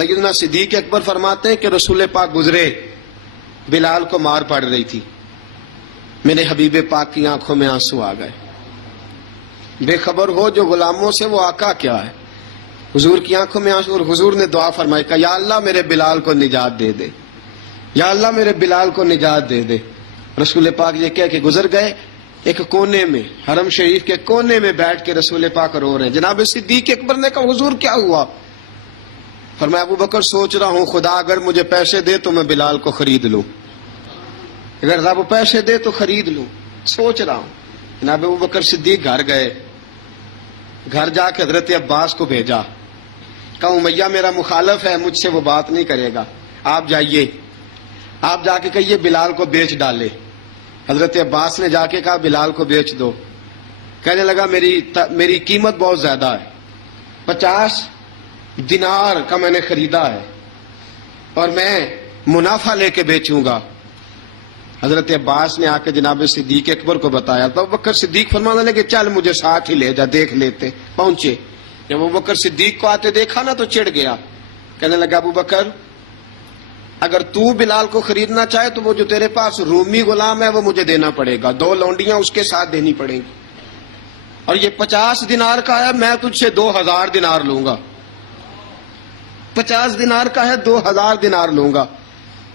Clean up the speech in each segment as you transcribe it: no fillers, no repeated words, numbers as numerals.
سیدنا صدیق اکبر فرماتے ہیں کہ رسول پاک گزرے، بلال کو مار پڑ رہی تھی، میرے حبیب پاک کی آنکھوں میں آنسو آ گئے۔ بے خبر ہو جو غلاموں سے وہ آقا کیا ہے، حضور کی آنکھوں میں آنسو، اور حضور نے دعا فرمائی کہ یا اللہ میرے بلال کو نجات دے دے، یا اللہ میرے بلال کو نجات دے دے۔ رسول پاک یہ کہہ کے گزر گئے، ایک کونے میں، حرم شریف کے کونے میں بیٹھ کے رسول پاک رو رہے ہیں۔ جناب صدیق اکبر نے کہا حضور کیا ہوا؟ فرمایا ابو بکر سوچ رہا ہوں خدا اگر مجھے پیسے دے تو میں بلال کو خرید لوں، اگر رب پیسے دے تو خرید لوں، سوچ رہا ہوں۔ جناب ابو بکر صدیق گھر گئے، گھر جا کے حضرت عباس کو بھیجا، کہا امیہ میرا مخالف ہے، مجھ سے وہ بات نہیں کرے گا، آپ جائیے، آپ جا کے کہیے بلال کو بیچ ڈالے۔ حضرت عباس نے جا کے کہا بلال کو بیچ دو۔ کہنے لگا میری قیمت بہت زیادہ ہے، 50 دینار کا میں نے خریدا ہے اور میں منافع لے کے بیچوں گا۔ حضرت عباس نے آ کے جناب صدیق اکبر کو بتایا تو ابو بکر صدیق فرمانے لگے چل مجھے ساتھ ہی لے جا، دیکھ لیتے۔ پہنچے، جب ابو بکر صدیق کو آتے دیکھا نا تو چڑ گیا، کہنے لگا ابو بکر اگر تو بلال کو خریدنا چاہے تو وہ جو تیرے پاس رومی غلام ہے وہ مجھے دینا پڑے گا، 2 لونڈیاں اس کے ساتھ دینی پڑیں گی، اور یہ 50 دینار کا ہے، میں تجھ سے 2000 دینار لوں گا، 50 دینار کا ہے 2000 دینار لوں گا۔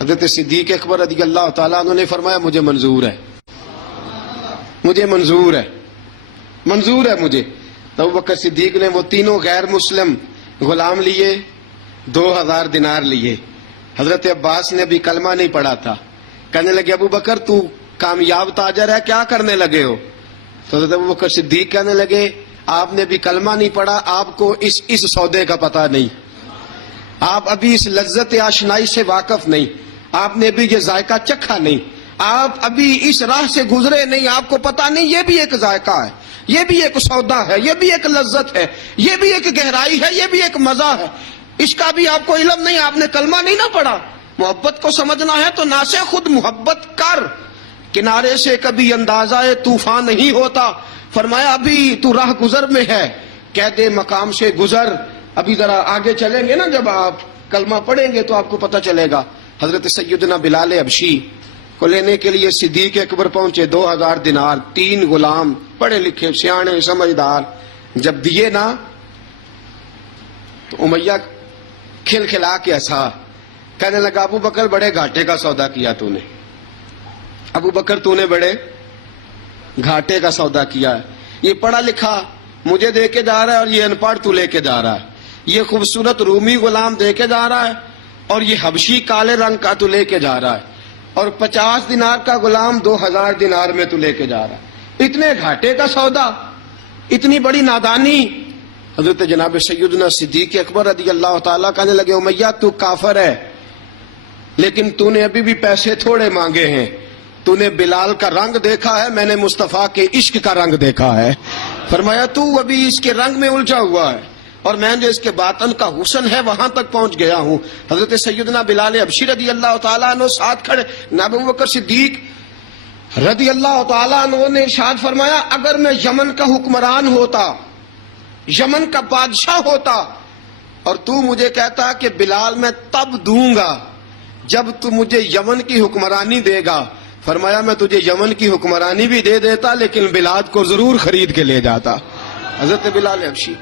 حضرت صدیق اکبر رضی اللہ تعالیٰ عنہ نے فرمایا مجھے منظور ہے، مجھے منظور ہے، منظور ہے مجھے۔ تو ابو بکر صدیق نے وہ تینوں غیر مسلم غلام لیے، 2000 دینار لیے۔ حضرت عباس نے بھی کلمہ نہیں پڑھا تھا، کہنے لگے ابو بکر تو کامیاب تاجر ہے، کیا کرنے لگے ہو؟ تو حضرت ابو بکر صدیق کہنے لگے آپ نے بھی کلمہ نہیں پڑھا، آپ کو اس سودے کا پتہ نہیں، آپ ابھی اس لذت آشنائی سے واقف نہیں، آپ نے بھی یہ ذائقہ چکھا نہیں، آپ ابھی اس راہ سے گزرے نہیں، آپ کو پتہ نہیں یہ بھی ایک ذائقہ ہے، یہ بھی ایک سودا ہے، یہ بھی ایک لذت ہے، یہ بھی ایک گہرائی ہے، یہ بھی ایک مزہ ہے، اس کا بھی آپ کو علم نہیں، آپ نے کلمہ نہیں نہ پڑھا۔ محبت کو سمجھنا ہے تو نہ سے خود محبت کر، کنارے سے کبھی اندازہ طوفان نہیں ہوتا۔ فرمایا ابھی تو راہ گزر میں ہے، قید مقام سے گزر، ابھی ذرا آگے چلیں گے نا، جب آپ کلمہ پڑھیں گے تو آپ کو پتہ چلے گا۔ حضرت سیدنا بلال حبشی کو لینے کے لیے صدیق اکبر پہنچے، 2000 دینار، 3 غلام پڑھے لکھے سیانے سمجھدار، جب دیے نا تو امیہ کھل کھلا کے ہنسا، کہنے لگا ابو بکر بڑے گھاٹے کا سودا کیا تو نے، ابو بکر تو نے بڑے گھاٹے کا سودا کیا ہے، یہ پڑھا لکھا مجھے دے کے جا رہا ہے اور یہ ان پڑھ تو لے کے جا رہا ہے، یہ خوبصورت رومی غلام دے کے جا رہا ہے اور یہ حبشی کالے رنگ کا تو لے کے جا رہا ہے، اور 50 دینار کا غلام 2000 دینار میں تو لے کے جا رہا ہے، اتنے گھاٹے کا سودا، اتنی بڑی نادانی۔ حضرت جناب سیدنا صدیق اکبر رضی اللہ تعالیٰ کہنے لگے امیہ تو کافر ہے لیکن تو نے ابھی بھی پیسے تھوڑے مانگے ہیں، تو نے بلال کا رنگ دیکھا ہے، میں نے مصطفیٰ کے عشق کا رنگ دیکھا ہے۔ فرمایا تو ابھی اس کے رنگ میں الجھا ہوا ہے اور میں جو اس کے باطن کا حسن ہے وہاں تک پہنچ گیا ہوں۔ حضرت سیدنا بلال حبشی رضی اللہ تعالیٰ عنہ ساتھ کھڑے، جناب ابو بکر صدیق رضی اللہ تعالیٰ عنہ نے ارشاد فرمایا اگر میں یمن کا حکمران ہوتا، یمن کا بادشاہ ہوتا اور تو مجھے کہتا کہ بلال میں تب دوں گا جب تو مجھے یمن کی حکمرانی دے گا، فرمایا میں تجھے یمن کی حکمرانی بھی دے دیتا لیکن بلال کو ضرور خرید کے لے جاتا۔ حضرت بلال حبشی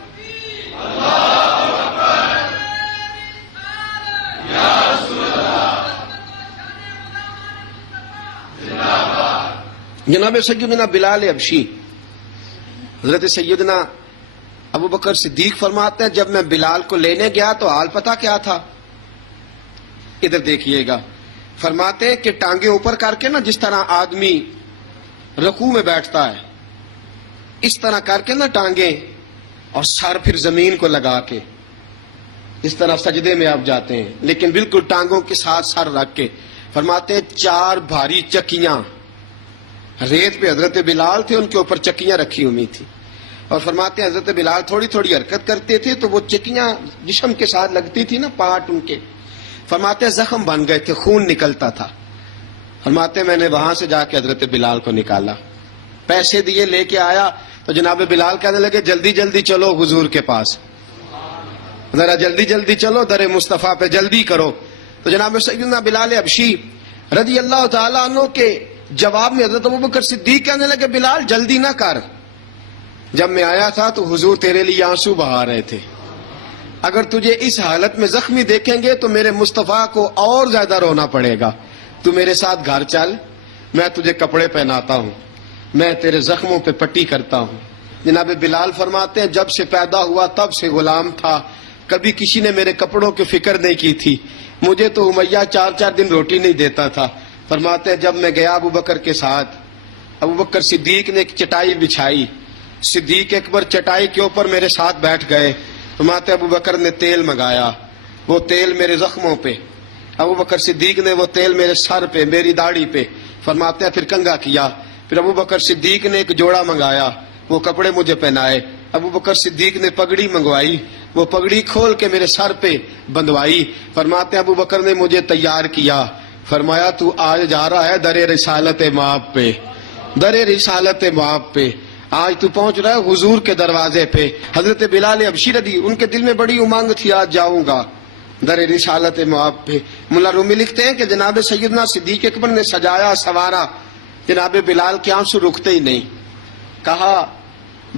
جناب سیدنا بلال حبشی، حضرت سیدنا ابو بکر صدیق فرماتے ہیں جب میں بلال کو لینے گیا تو حال پتہ کیا تھا؟ ادھر دیکھیے گا، فرماتے ہیں کہ ٹانگیں اوپر کر کے نا جس طرح آدمی رکوع میں بیٹھتا ہے اس طرح کر کے نا ٹانگیں، اور سر پھر زمین کو لگا کے اس طرح سجدے میں آپ جاتے ہیں، لیکن بالکل ٹانگوں کے ساتھ سر رکھ کے۔ فرماتے ہیں 4 بھاری چکیاں ریت پہ حضرت بلال تھے، ان کے اوپر چکیاں رکھی ہوئی تھی، اور فرماتے ہیں حضرت بلال تھوڑی تھوڑی حرکت کرتے تھے تو وہ چکیاں جسم کے ساتھ لگتی تھی نا، پارٹ ان کے، فرماتے ہیں زخم بن گئے تھے، خون نکلتا تھا۔ فرماتے ہیں میں نے وہاں سے جا کے حضرت بلال کو نکالا، پیسے دیے، لے کے آیا تو جناب بلال کہنے لگے جلدی جلدی چلو حضور کے پاس، ذرا جلدی جلدی چلو، در مصطفیٰ پہ جلدی کرو. تو جناب سیدنا بلال حبشی رضی اللہ تعالیٰ عنہ کے جواب میں حضرت ابوبکر صدیق کہنے لگے بلال جلدی نہ کر، جب میں آیا تھا تو حضور تیرے لیے آنسو بہا رہے تھے، اگر تجھے اس حالت میں زخمی دیکھیں گے تو میرے مصطفیٰ کو اور زیادہ رونا پڑے گا. تو میرے ساتھ گھر چل، میں تجھے کپڑے پہناتا ہوں، میں تیرے زخموں پہ پٹی کرتا ہوں. جناب بلال فرماتے ہیں جب سے پیدا ہوا تب سے غلام تھا، کبھی کسی نے میرے کپڑوں کی فکر نہیں کی تھی، مجھے تو امیہ 4 دن روٹی نہیں دیتا تھا. فرماتے ہیں جب میں گیا ابو بکر کے ساتھ، ابو بکر صدیق نے ایک چٹائی بچھائی، صدیق اکبر چٹائی کے اوپر میرے ساتھ بیٹھ گئے. فرماتے ابو بکر نے تیل منگایا، وہ تیل میرے زخموں پہ، ابو بکر صدیق نے وہ تیل میرے سر پہ، میری داڑھی پہ. فرماتے ہیں پھر کنگھا کیا، پھر ابو بکر صدیق نے ایک جوڑا منگایا، وہ کپڑے مجھے پہنائے. ابو بکر صدیق نے پگڑی منگوائی، وہ پگڑی کھول کے میرے سر پہ بندھوائی. فرماتے ہیں ابو بکر نے مجھے تیار کیا، فرمایا تو آج جا رہا ہے در رسالت مآب پہ، در رسالت مآب پہ، آج تو پہنچ رہا ہے حضور کے دروازے پہ. حضرت بلال حبشی رضی ان کے دل میں بڑی امنگ تھی، آج جاؤں گا در رسالت مآب پہ. ملا رومی لکھتے ہیں کہ جناب سیدنا صدیق اکبر نے سجایا سوارا، جناب بلال کے آنسو رکتے ہی نہیں. کہا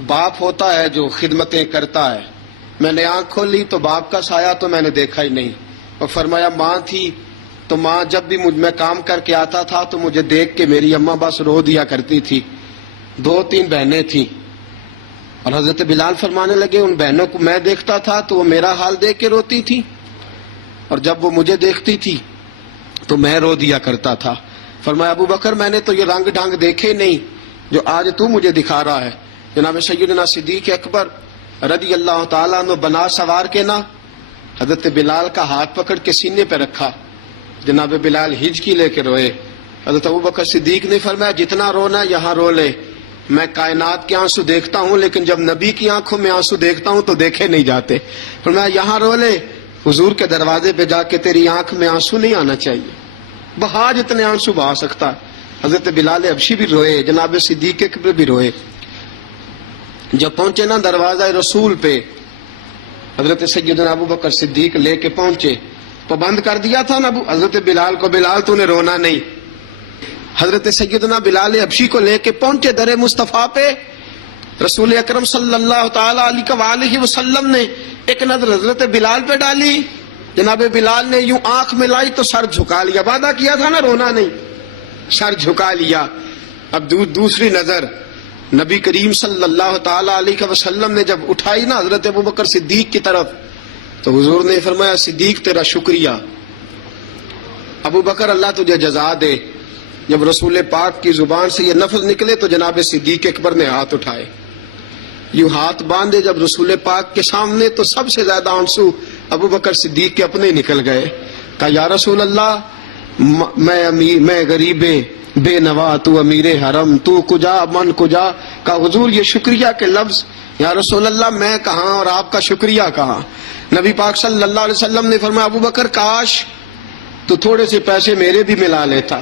باپ ہوتا ہے جو خدمتیں کرتا ہے. میں نے آنکھ کھولی تو باپ کا سایہ تو میں نے دیکھا ہی نہیں. اور فرمایا ماں تھی تو ماں جب بھی میں کام کر کے آتا تھا تو مجھے دیکھ کے میری اماں بس رو دیا کرتی تھی. 2-3 بہنیں تھیں، اور حضرت بلال فرمانے لگے ان بہنوں کو میں دیکھتا تھا تو وہ میرا حال دیکھ کے روتی تھی، اور جب وہ مجھے دیکھتی تھی تو میں رو دیا کرتا تھا. فرمایا ابو بکر میں نے تو یہ رنگ ڈھنگ دیکھے نہیں جو آج تو مجھے دکھا رہا ہے. جناب سیدنا صدیق اکبر رضی اللہ تعالیٰ عنہ بنا سوار کے نا حضرت بلال کا ہاتھ پکڑ کے سینے پہ رکھا. جناب بلال ہجکی لے کے روئے. حضرت ابوبکر صدیق نے فرمایا جتنا رونا یہاں رو لے، میں کائنات کے آنسو دیکھتا ہوں لیکن جب نبی کی آنکھوں میں آنسو دیکھتا ہوں تو دیکھے نہیں جاتے. فرمایا یہاں رو لے، حضور کے دروازے پہ جا کے تیری آنکھ میں آنسو نہیں آنا چاہیے، بہا جتنے آنسو بہا سکتا ہے. حضرت بلال حبشی بھی روئے، جناب صدیق اکبر بھی روئے. جب پہنچے نا دروازہ رسول پہ، حضرت سیدنا ابوبکر صدیق لے کے پہنچے، پابند کر دیا تھا نا حضرت بلال کو، بلال تو نے رونا نہیں. حضرت سیدنا بلال حبشی کو لے کے پہنچے در مصطفیٰ پہ. رسول اکرم صلی اللہ تعالی علیہ وسلم نے ایک نظر حضرت بلال پہ ڈالی. جناب بلال نے یوں آنکھ ملائی تو سر جھکا لیا، وعدہ کیا تھا نا رونا نہیں، سر جھکا لیا. اب دوسری نظر نبی کریم صلی اللہ تعالی علیہ وسلم نے جب اٹھائی نا حضرت ابوبکر صدیق کی طرف تو حضور نے فرمایا صدیق تیرا شکریہ، ابو بکر اللہ تجھے جزا دے. جب رسول پاک کی زبان سے یہ لفظ نکلے تو جناب صدیق اکبر نے ہاتھ اٹھائے، یوں ہاتھ باندھے جب رسول پاک کے سامنے تو سب سے زیادہ آنسو ابو بکر صدیق کے اپنے نکل گئے. کہا یا رسول اللہ میں غریب بے نوا، تو امیر حرم، تو کجا من کجا. کہا حضور یہ شکریہ کے لفظ، یا رسول اللہ میں کہاں اور آپ کا شکریہ کہاں. نبی پاک صلی اللہ علیہ وسلم نے فرمایا ابو بکر کاش تو تھوڑے سے پیسے میرے بھی ملا لیتا،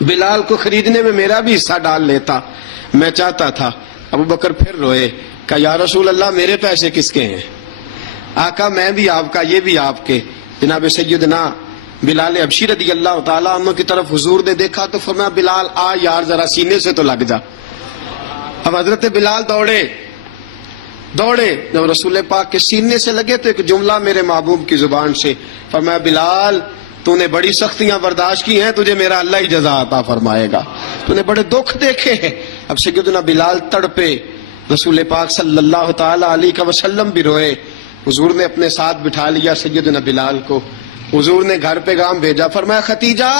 بلال کو خریدنے میں میرا بھی حصہ ڈال لیتا، میں چاہتا تھا. ابو بکر پھر روئے. کہا یا رسول اللہ میرے پیسے کس کے ہیں؟ آقا میں بھی آپ کا، یہ بھی آپ کے. جناب سیدنا بلال حبشی رضی اللہ تعالیٰ عنہ کی طرف حضور نے دیکھا تو فرمایا بلال آ یار ذرا سینے سے تو لگ جا. اب حضرت بلال دوڑے جب رسول پاک کے سینے سے لگے تو ایک جملہ میرے محبوب کی زبان سے فرمایا بلال تو نے بڑی سختیاں برداشت کی ہیں، تجھے میرا اللہ ہی جزا عطا فرمائے گا، تو نے بڑے دکھ دیکھے ہیں. اب سیدنا بلال تڑپے، رسول پاک صلی اللہ تعالی علیہ وسلم بھی روئے. حضور نے اپنے ساتھ بٹھا لیا سیدنا بلال کو. حضور نے گھر پیغام بھیجا، فرمایا ختیجہ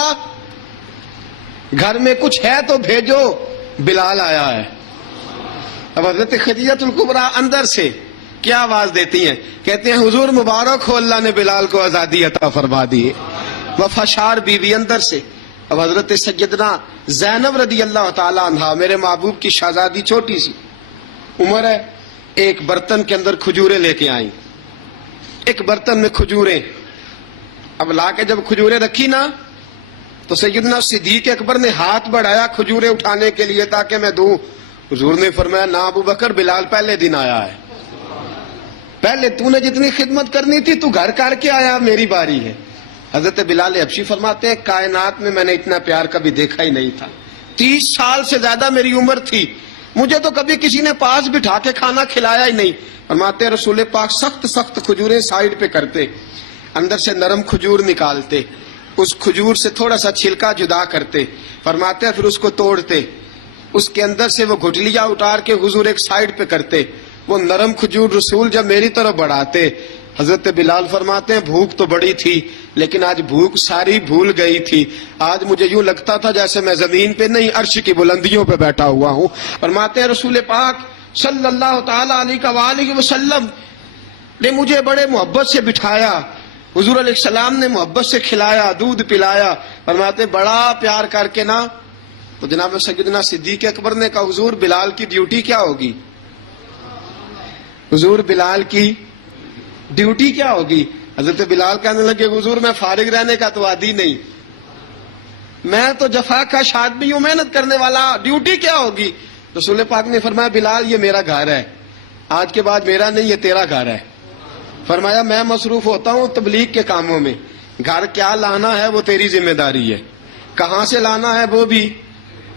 گھر میں کچھ ہے تو بھیجو، بلال آیا ہے. اب حضرت خدیجہ الکبریٰ اندر سے کیا آواز دیتی ہیں؟ کہتے ہیں حضور مبارک ہو، اللہ نے بلال کو آزادی عطا فرما دی. وفاشار بیوی اندر سے. اب حضرت سیدنا زینب رضی اللہ تعالی عنہا میرے محبوب کی شہزادی، چھوٹی سی عمر ہے، ایک برتن کے اندر کھجوریں لے کے آئیں، ایک برتن میں کھجوریں. اب لا کے جب کھجوریں رکھی نا تو سیدنا صدیق اکبر نے ہاتھ بڑھایا کھجوریں اٹھانے کے لیے تاکہ میں دوں. حضور نے فرمایا نہ ابو بکر، بلال پہلے دن آیا ہے، پہلے تو نے جتنی خدمت کرنی تھی تو گھر کر کے آیا، میری باری ہے۔ حضرت بلال حبشی فرماتے ہیں کائنات میں نے اتنا پیار کبھی دیکھا ہی نہیں تھا۔ 30 سال سے زیادہ میری عمر تھی، مجھے تو کبھی کسی نے پاس بٹھا کے کھانا کھلایا ہی نہیں۔ فرماتے ہیں رسول پاک سخت سخت کھجوریں سائیڈ پہ کرتے، اندر سے نرم کھجور نکالتے، اس کھجور سے تھوڑا سا چھلکا جدا کرتے، فرماتے ہیں پھر اس کو توڑتے، اس کے اندر سے وہ گھٹلیاں اتار کے حضور ایک سائیڈ پہ کرتے، وہ نرم کھجور رسول جب میری طرف بڑھاتے، حضرت بلال فرماتے ہیں بھوک تو بڑی تھی لیکن آج بھوک ساری بھول گئی تھی، آج مجھے یوں لگتا تھا جیسے میں زمین پہ نہیں عرش کی بلندیوں پہ بیٹھا ہوا ہوں۔ فرماتے ہیں رسول پاک صلی اللہ تعالی علیہ وآلہ وسلم نے مجھے بڑے محبت سے بٹھایا، حضور علیہ السلام نے محبت سے کھلایا، دودھ پلایا، فرماتے بڑا پیار کر کے نا، تو جناب سیدنا صدیق اکبر نے کہا حضور بلال کی ڈیوٹی کیا ہوگی؟ حضور بلال کی ڈیوٹی کیا ہوگی؟ حضرت بلال کہنے لگے حضور میں فارغ رہنے کا تو عادی نہیں، میں تو جفا کش آدمی ہوں، محنت کرنے والا، ڈیوٹی کیا ہوگی؟ رسول پاک نے فرمایا بلال یہ میرا گھر ہے، آج کے بعد میرا نہیں یہ تیرا گھر ہے۔ فرمایا میں مصروف ہوتا ہوں تبلیغ کے کاموں میں، گھر کیا لانا ہے وہ تیری ذمہ داری ہے، کہاں سے لانا ہے وہ بھی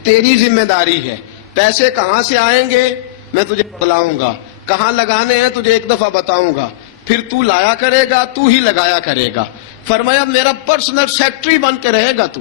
تیری ذمہ داری ہے، پیسے کہاں سے آئیں گے میں تجھے بتلاؤں گا، کہاں لگانے ہیں تجھے ایک دفعہ بتاؤں گا، پھر تو لایا کرے گا، تو ہی لگایا کرے گا۔ فرمایا میرا پرسنل سیکرٹری بن کے رہے گا تو۔